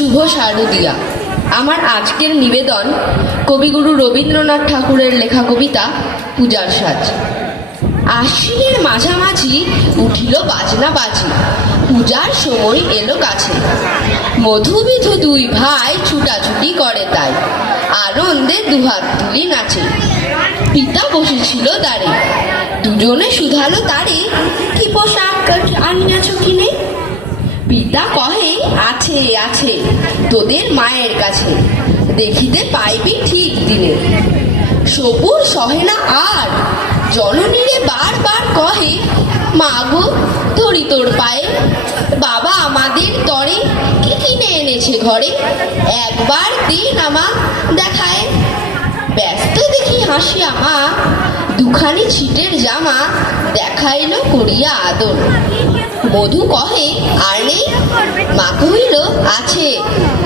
শুভ শারদিয়া। আমার আজকের নিবেদন কবিগুরু রবীন্দ্রনাথ ঠাকুরের লেখা কবিতা পূজার সাজ। আশ্বিনের মাঝামাঝি উঠিল বাজনা বাজি, পূজার সময় এলো কাছে। মধুবিধু দুই ভাই ছুটাছুটি করে তাই, আনন্দে দুহাত তুলি নাচে। পিতা বসেছিল দ্বারে, দুজনে শুধালো তারে, কি পোশাক আনিয়াছ কিনে? পিতা কহে, আছে আছে তোদের মায়ের কাছে, দেখিতে পাইবি ঠিক দিনে। সবুর সহে না আর, জননীরে বারবার কহে, মা গো ধরি তোর পায়ে, বাবা আমাদের তরে কি কিনে এনেছে ঘরে, একবার দিন আমা দেখায়। ব্যস্ত দেখি হাসিয়া মা, দুখানি ছিটের জামা দেখাইল করিয়া আদর। মধু কহে, আর নেই? মা কহিল, আছে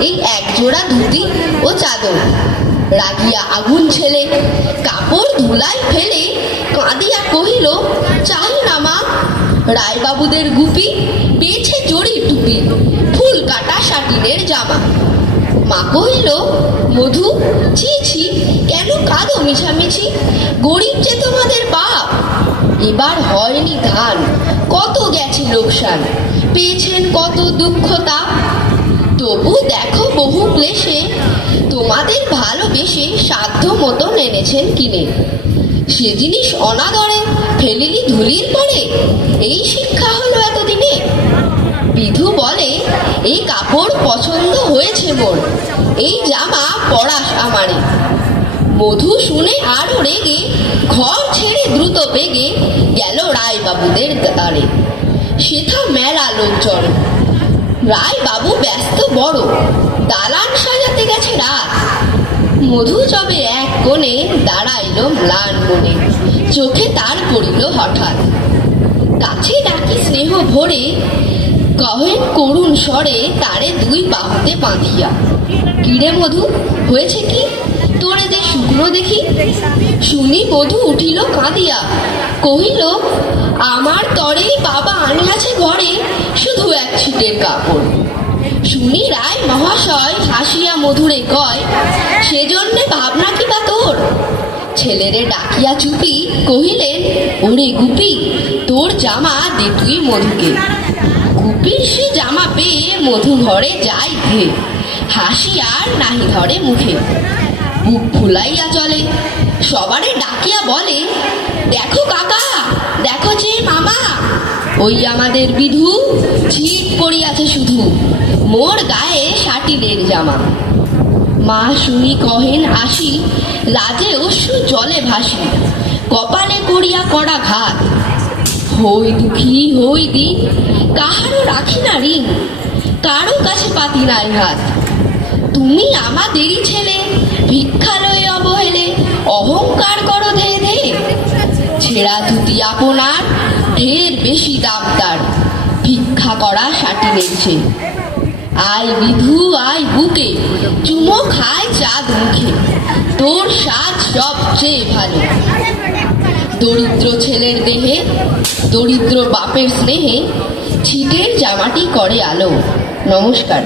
এই এক জোড়া ধুতি ও চাদর। রাগিয়া আগুন ছেলে কাপড় ধুলাই ফেলে কাঁদিয়া কহিল, চাই না মা। রায়বাবুদের গুপি, পেয়েছে জড়ি টুপি, ফুল কাটা শাটিনের জামা। মা কহিল, মধু ছি ছি, কেন কাঁদো মিছামিছি, গরিব যে তোমাদের বাপ। এবার হয়নি ধান, কত গেছে লোকসান, পেয়েছেন কত দুঃখ তাপ। তবু দেখো বহু ক্লেশে তোমাদের ভালোবেসে সাধ্য মতন এনেছেন কিনে। সে জিনিস অনাদরে ফেলিলি ধুলির পরে, এই শিক্ষা হলো এতদিনে। বিধু বলে, এই কাপড় পছন্দ হয়েছে মোর, এই জামা পরাস আমারে। মধু শুনে আরো রেগে ঘর ছেড়ে দ্রুত বেগে গেল রায়বাবুদের দ্বারে। সেথা মেলা লোকজন, রায়বাবু ব্যস্ত বড়, দালান সাজাতে গেছে রাত। মধু যবে এক কোণে দাঁড়াইল ম্লান মনে, চোখে তার পড়িল হঠাৎ। কাছে ডাকি স্নেহ ভরে, কহেন করুণ স্বরে তারে দুই বাহুতে বাঁধিয়া, কিরে মধু হয়েছে কি, তোরে যে শুকনো দেখি। শুনি মধু উঠিল কাঁদিয়া, কহিল, আমার তরে বাবা আনিয়াছে ঘরে শুধু এক ছিটের কাপড়। শুনি রায় মহাশয় হাসিয়া মধুরে কয়, সেজন্যে ভাবনা কি বা তোর? ছেলেরে ডাকিয়া চুপি কহিলেন, ওরে গুপি, তোর জামা দে তুই মধুকে। গুপির সে জামা পেয়ে মধু ঘরে যাই ধে, হাসি আর নাহি ধরে মুখে। বুক ফুলাইয়া চলে, সবারে ডাকিয়া বলে, দেখো কাকা, দেখো যে মামা, ওই আমাদের বিধু ছিট পড়িয়াছে শুধু, মোর গায়ে শাটিনের জামা। মা শুনি কহেন আসি, লাজে অশ্রু জলে ভাসি, কপালে করিয়া করা ঘাত। হই দুঃখী হই দিন, কাহারও রাখি না ঋণ, কারো কাছে পাতি নাই হাত। তুমি আমাদেরই ছেলে, ভিক্ষালয়ে অবহেলে অহংকার করো ধে ধে। ছেঁড়া ধুতি আপনার, ঢের বেশি দাম তার, ভিক্ষা করা শাটিনের চেয়ে। আয় বিধু আয় বুকে, চুমো খায় চাঁদ মুখে, তোর সাজ সবচেয়ে ভালো। দরিদ্র ছেলের দেহে, দরিদ্র বাপের স্নেহে, ছিটের জামাটি করে আলো। নমস্কার।